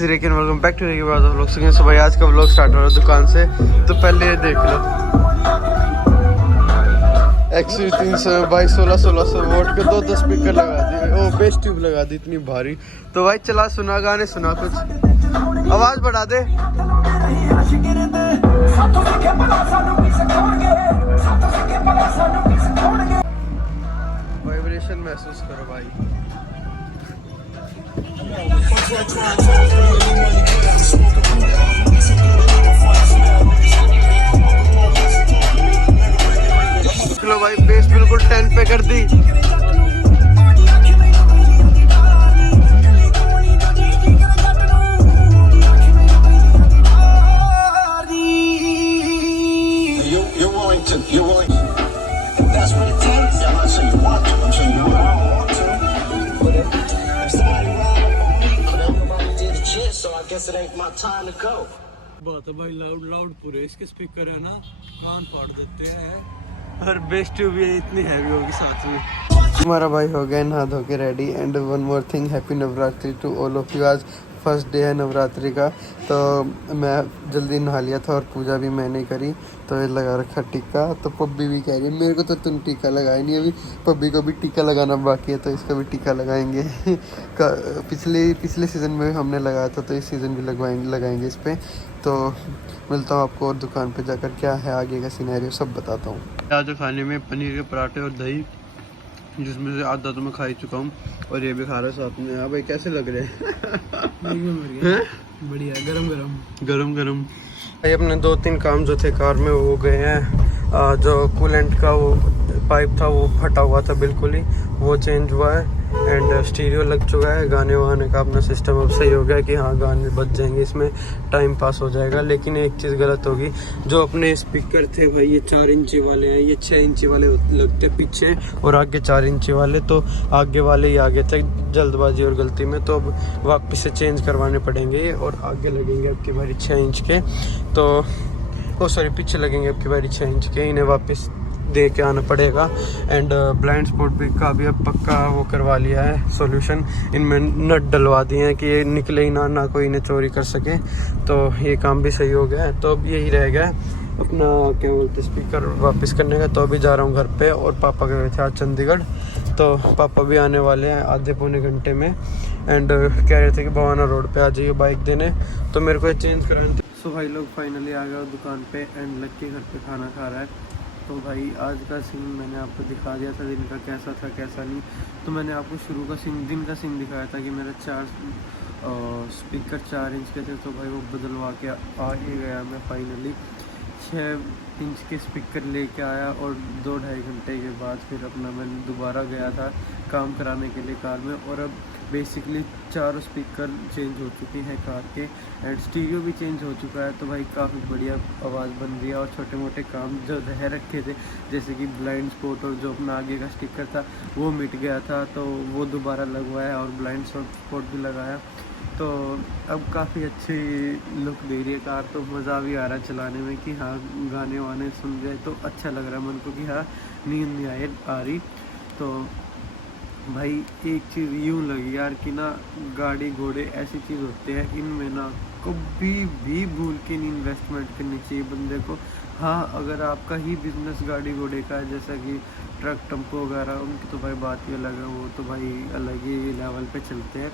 लेकिन welcome back to के बाद आप लोग सुनिए। सुबह आज का व्लॉग स्टार्ट हो रहा है दुकान से। तो पहले ये देख लो XU 300 भाई 1600 वोट के 2 स्पीकर लगा दिए। ओ बेस ट्यूब लगा दी इतनी भारी। तो भाई चला सुना गाने सुना कुछ आवाज बढ़ा दे। वाइब्रेशन महसूस करो भाई। चलो भाई बेस बिल्कुल 10 पे कर दी। बात है भाई लाउड पूरे इसके स्पीकर है ना कान फाड़ देते हैं। और बेस ट्यूब भी इतनी हैवी होगी साथ में। हमारा भाई हो गया नहा धो के ready. And one more thing, happy Navratri to all of you. आज फर्स्ट डे है नवरात्रि का, तो मैं जल्दी नहा लिया था और पूजा भी मैंने करी। तो ये लगा रखा टीका। तो पब्बी भी कह रही है मेरे को तो तुम टीका लगाए नहीं, अभी पब्बी को भी टीका लगाना बाकी है, तो इसका भी टीका लगाएंगे। पिछले सीज़न में हमने लगाया था, तो इस सीज़न भी लगाएंगे इस पर। तो मिलता हूँ आपको और दुकान पे जाकर क्या है आगे का सिनेरियो सब बताता हूँ। आज खाने में पनीर के पराठे और दही, जिसमें से आधा तो मैं खा ही चुका हूँ और ये भी खा रहा है साथ में। हाँ भाई कैसे लग रहे हैं? बढ़िया गरम गरम। भाई अपने 2-3 काम जो थे कार में वो हो गए हैं। जो कूलेंट का वो पाइप था वो फटा हुआ था बिल्कुल ही, वो चेंज हुआ है। एंड स्टीरियो लग चुका है। गाने वाने का अपना सिस्टम अब सही हो गया कि हाँ गाने बज जाएंगे, इसमें टाइम पास हो जाएगा। लेकिन एक चीज़ गलत होगी, जो अपने स्पीकर थे भाई ये 4 इंची वाले हैं, ये 6 इंची वाले लगते पीछे और आगे 4 इंची वाले। तो आगे वाले ही आगे थे जल्दबाजी और गलती में, तो अब वापस से चेंज करवाने पड़ेंगे और आगे लगेंगे अब की बारी 6 इंच के। तो सॉरी पीछे लगेंगे अब की बारी 6 इंच के, इन्हें वापस दे के आना पड़ेगा। एंड ब्लाइंड स्पॉट भी का भी अब पक्का वो करवा लिया है सॉल्यूशन। इनमें नट डलवा दिए हैं कि ये निकले ही ना कोई इन्हें चोरी कर सके। तो ये काम भी सही हो गया है। तो अब यही रह गया अपना क्या बोलते स्पीकर वापस करने का। तो अभी जा रहा हूँ घर पे और पापा गए थे आज चंडीगढ़, तो पापा भी आने वाले हैं आधे पौने घंटे में। एंड कह रहे थे कि भवाना रोड पे आ जाइए बाइक देने, तो मेरे को चेंज कराना था। सो भाई लोग फाइनली आ गए दुकान पे एंड लक्की घर पे खाना खा रहा है। तो भाई आज का सीन मैंने आपको दिखा दिया था दिन का कैसा था कैसा नहीं। तो मैंने आपको शुरू का सीन दिन का सीन दिखाया था कि मेरा 4 स्पीकर 4 इंच के थे, तो भाई वो बदलवा के आ ही गया मैं फाइनली। 6 इंच के स्पीकर लेके आया और 2-2.5 घंटे के बाद फिर अपना मैंने दोबारा गया था काम कराने के लिए कार में। और अब बेसिकली 4 स्पीकर चेंज हो चुके हैं कार के एंड स्टीरियो भी चेंज हो चुका है। तो भाई काफ़ी बढ़िया आवाज़ बन रही है। और छोटे मोटे काम जो रह रखे थे जैसे कि ब्लाइंड स्पॉट और जो अपना आगे का स्टिकर था वो मिट गया था, तो वो दोबारा लगवाया और ब्लाइंड स्पॉट भी लगाया। तो अब काफ़ी अच्छी लुक दे रही है कार। तो मज़ा भी आ रहा है चलाने में कि हाँ गाने वाने सुन जाए तो अच्छा लग रहा है मन को कि हाँ नींद नहीं आ रही। तो भाई एक चीज़ यूँ लगी यार कि ना गाड़ी घोड़े ऐसी चीज़ होते हैं, इनमें ना कभी भी भूल के नहीं इन्वेस्टमेंट करनी चाहिए बंदे को। हाँ अगर आपका ही बिजनेस गाड़ी घोड़े का है जैसा कि ट्रक टेम्पो वगैरह, उनकी तो भाई बात ही अलग है, वो तो भाई अलग ही लेवल पे चलते हैं।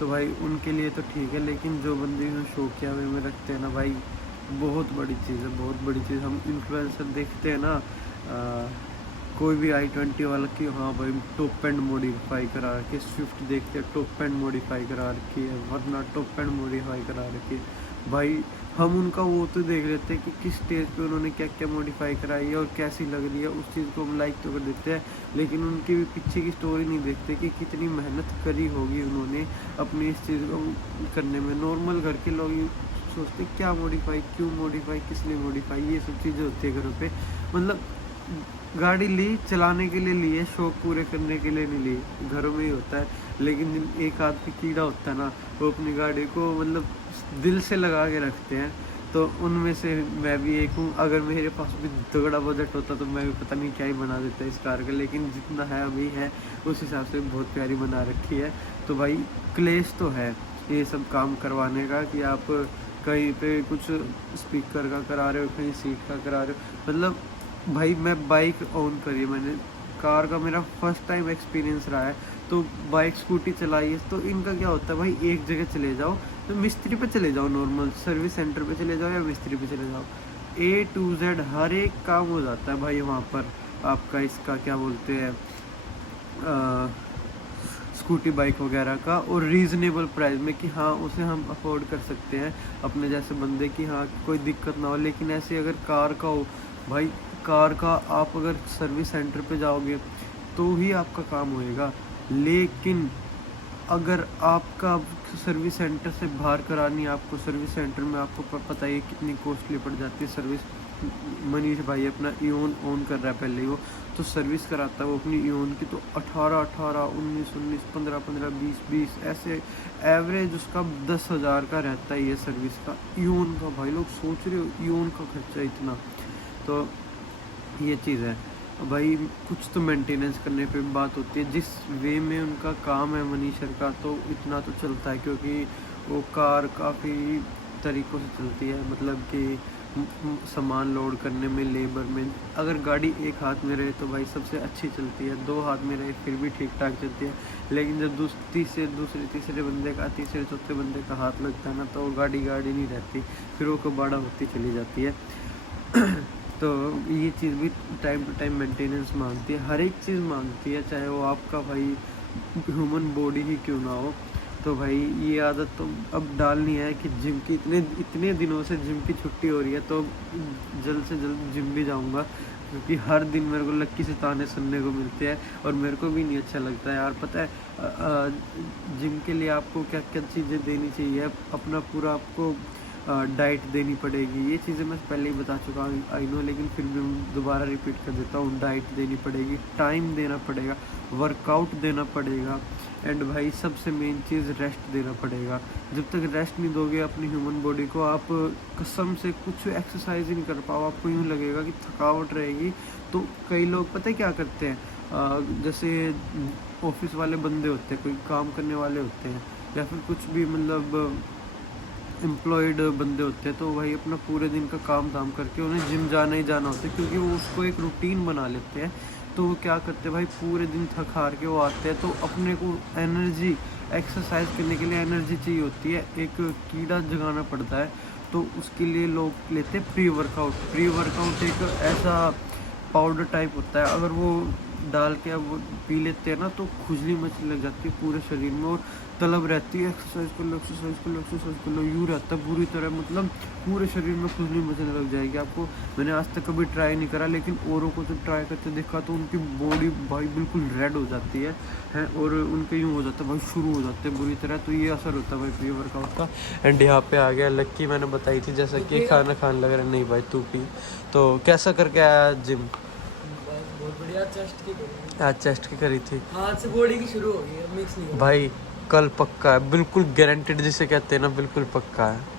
तो भाई उनके लिए तो ठीक है, लेकिन जो बंदे शौकिया में रखते हैं ना भाई बहुत बड़ी चीज़ है, बहुत बड़ी चीज़। हम इन्फ्लुएंसर देखते हैं ना कोई भी i20 वाला कि हाँ भाई टॉप एंड मॉडिफाई करा रखी, स्विफ्ट देखते हैं टॉप एंड मॉडिफाई करा रखी है, वरना टॉप एंड मॉडिफाई करा रखी है। भाई हम उनका वो तो देख लेते हैं कि किस स्टेज पे उन्होंने क्या क्या मॉडिफाई कराई है और कैसी लग रही है, उस चीज़ को हम लाइक तो कर देते हैं, लेकिन उनके भी पीछे की स्टोरी नहीं देखते कि कितनी मेहनत करी होगी उन्होंने अपनी इस चीज़ को करने में। नॉर्मल घर के लोग सोचते क्या मॉडिफाई, क्यों मॉडिफाई, किस लिए मॉडिफाई, ये सब चीज़ें होती है घरों पे। मतलब गाड़ी ली चलाने के लिए ली है, शौक पूरे करने के लिए नहीं ली, घरों में ही होता है। लेकिन एक आदमी कीड़ा होता है ना, वो अपनी गाड़ी को मतलब दिल से लगा के रखते हैं। तो उनमें से मैं भी एक हूँ। अगर मेरे पास भी तगड़ा बजट होता तो मैं भी पता नहीं क्या ही बना देता इस कार का, लेकिन जितना है अभी है उस हिसाब से बहुत प्यारी बना रखी है। तो भाई क्लेश तो है, ये सब काम करवाने का कि आप कहीं पे कुछ स्पीकर का करा रहे हो, कहीं सीट का करा रहे हो। मतलब भाई मैं बाइक ओन करी है मैंने, कार का मेरा फर्स्ट टाइम एक्सपीरियंस रहा है। तो बाइक स्कूटी चलाई है, तो इनका क्या होता है भाई, एक जगह चले जाओ तो मिस्त्री पे चले जाओ, नॉर्मल सर्विस सेंटर पे चले जाओ या मिस्त्री पे चले जाओ, A to Z हर एक काम हो जाता है भाई वहाँ पर। आपका इसका क्या बोलते हैं, स्कूटी बाइक वगैरह का, और रीज़नेबल प्राइस में कि हाँ उसे हम अफोर्ड कर सकते हैं अपने जैसे बंदे की, हाँ कोई दिक्कत ना हो। लेकिन ऐसे अगर कार का हो भाई, कार का आप अगर सर्विस सेंटर पे जाओगे तो ही आपका काम होएगा। लेकिन अगर आपका सर्विस सेंटर से बाहर करानी है, आपको सर्विस सेंटर में आपको पता ही कितनी कॉस्टली पड़ जाती है सर्विस। मनीष भाई अपना इओन ओन कर रहा है पहले वो, तो सर्विस कराता है वो अपनी इओन की, तो 18, 19, 15, 20 ऐसे एवरेज उसका 10,000 का रहता है ये सर्विस का, इओन का। भाई लोग सोच रहे हो इओन का खर्चा इतना, तो ये चीज़ है भाई। कुछ तो मेंटेनेंस करने पे बात होती है, जिस वे में उनका काम है मनीषर का, तो इतना तो चलता है, क्योंकि वो कार काफ़ी तरीक़ों से चलती है। मतलब कि सामान लोड करने में, लेबर में, अगर गाड़ी एक हाथ में रहे तो भाई सबसे अच्छी चलती है, दो हाथ में रहे फिर भी ठीक ठाक चलती है। लेकिन जब दूसरे तीसरे बंदे का, तीसरे चौथे बंदे का हाथ लगता है ना, तो वो गाड़ी नहीं रहती, फिर वो कबाड़ा होती चली जाती है। तो ये चीज़ भी टाइम टू टाइम मेंटेनेंस मांगती है, हर एक चीज़ मांगती है, चाहे वो आपका भाई ह्यूमन बॉडी ही क्यों ना हो। तो भाई ये आदत तो अब डालनी है कि जिम की, इतने दिनों से जिम की छुट्टी हो रही है, तो जल्द से जल्द जिम भी जाऊंगा, क्योंकि हर दिन मेरे को लक्की से ताने सुनने को मिलते हैं और मेरे को भी नहीं अच्छा लगता है यार। पता है जिम के लिए आपको क्या क्या चीज़ें देनी चाहिए, अपना पूरा आपको डाइट देनी पड़ेगी। ये चीज़ें मैं पहले ही बता चुका हूँ, आई नो, लेकिन फिर भी दोबारा रिपीट कर देता हूँ। डाइट देनी पड़ेगी, टाइम देना पड़ेगा, वर्कआउट देना पड़ेगा, एंड भाई सबसे मेन चीज़ रेस्ट देना पड़ेगा। जब तक रेस्ट नहीं दोगे अपनी ह्यूमन बॉडी को, आप कसम से कुछ एक्सरसाइज ही नहीं कर पाओ, आपको यूँ लगेगा कि थकावट रहेगी। तो कई लोग पता है क्या करते हैं, जैसे ऑफिस वाले बंदे होते हैं, कोई काम करने वाले होते हैं, या फिर कुछ भी मतलब एम्प्लॉयड बंदे होते हैं, तो भाई अपना पूरे दिन का काम धाम करके उन्हें जिम जाना ही जाना होता है, क्योंकि वो उसको एक रूटीन बना लेते हैं। तो वो क्या करते हैं भाई, पूरे दिन थक हार के वो आते हैं, तो अपने को एनर्जी, एक्सरसाइज करने के लिए एनर्जी चाहिए होती है, एक कीड़ा जगाना पड़ता है। तो उसके लिए लोग लेते हैं प्री वर्कआउट एक ऐसा पाउडर टाइप होता है, अगर वो डाल के अब पी लेते हैं ना, तो खुजली मचने लग जाती है पूरे शरीर में, और तलब रहती है एक्सरसाइज कर लो, यूँ रहता है बुरी तरह, मतलब पूरे शरीर में खुजली मचने लग जाएगी आपको। मैंने आज तक कभी ट्राई नहीं करा, लेकिन औरों को जब ट्राई करते देखा तो उनकी बॉडी भाई बिल्कुल रेड हो जाती है और उनके यूँ हो जाता है भाई, शुरू हो जाते हैं बुरी तरह। तो ये असर होता है भाई प्री वर्कआउट का। एंड यहाँ पे आ गया लक्की, मैंने बताई थी जैसा कि खाना खाने लग रहा, नहीं भाई तू पी। तो कैसा करके आया जिम? बहुत बढ़िया, चेस्ट की करी। आज चेस्ट की करी थी, आज से बॉडी की शुरू हो गई है, मिक्स नहीं भाई कल पक्का है, बिल्कुल गारंटेड जिसे कहते हैं ना, बिल्कुल पक्का है।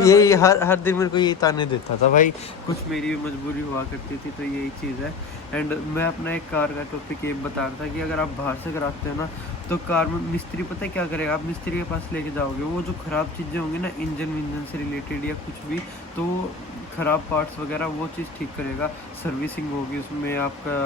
ये हर दिन मेरे को यही ताने देता था भाई, कुछ मेरी भी मजबूरी हुआ करती थी, तो यही चीज़ है। एंड मैं अपना एक कार का टॉपिक ये बता रहा था कि अगर आप बाहर से कराते हैं ना, तो कार में मिस्त्री पता है क्या करेगा, आप मिस्त्री के पास लेके जाओगे, वो जो ख़राब चीज़ें होंगी ना, इंजन से रिलेटेड या कुछ भी, तो ख़राब पार्ट्स वगैरह वो चीज़ ठीक करेगा। सर्विसिंग होगी उसमें, आपका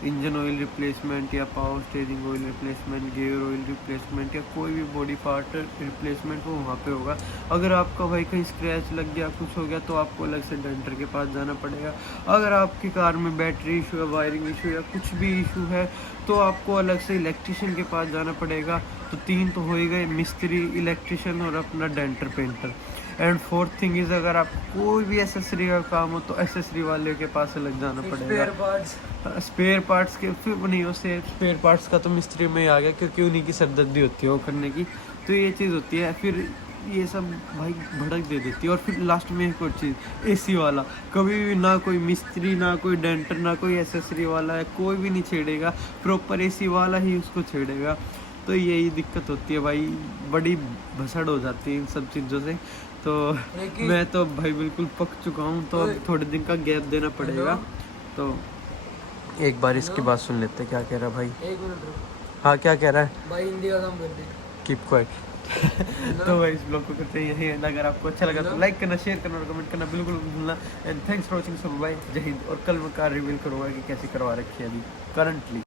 इंजन ऑयल रिप्लेसमेंट या power steering oil replacement, gear oil replacement, या कोई भी बॉडी पार्ट रिप्लेसमेंट वो वहाँ पे होगा। अगर आपका भाई कहीं स्क्रैच लग गया, कुछ हो गया, तो आपको अलग से डेंटर के पास जाना पड़ेगा। अगर आपकी कार में बैटरी इशू है, वायरिंग इशू या कुछ भी इशू है, तो आपको अलग से इलेक्ट्रिशियन के पास जाना पड़ेगा। तो 3 तो हो ही गए, मिस्त्री, इलेक्ट्रिशियन और अपना denter painter. And fourth thing is, अगर आप कोई भी एसेसरी का काम हो, तो एसेसरी वाले के पास अलग जाना पड़ेगा। स्पेयर पार्ट्स के फिर नहीं, उससे स्पेयर पार्ट्स का तो मिस्त्री में ही आ गया, क्योंकि उन्हीं की सरदर्दी होती है वो करने की। तो ये चीज़ होती है, फिर ये सब भाई भड़क दे देती है। और फिर लास्ट में एक और चीज़, एसी वाला, कभी भी ना कोई मिस्त्री, ना कोई डेंटर, ना कोई एसेसरी वाला है, कोई भी नहीं छेड़ेगा, प्रॉपर एसी वाला ही उसको छेड़ेगा। तो यही दिक्कत होती है भाई, बड़ी भसड़ हो जाती है इन सब चीज़ों से। तो मैं तो भाई बिल्कुल पक चुका हूँ, तो अब थोड़े दिन का गैप देना पड़ेगा। तो एक बार इसकी बात सुन लेते, क्या कह रहा है भाई? एक मिनट रुक। हाँ क्या कह रहा है भाई हिंदी का काम कर दे। Keep quiet. तो भाई इस ब्लॉग को करते हैं यही एंड। अगर आपको अच्छा लगा तो लाइक करना, शेयर करना और कमेंट करना बिल्कुल मत भूलना। And thanks for watching. So bye, Jai Hind. और कल मैं कार रिवील करूँगा कि कैसे करवा रखी है अभी करंटली।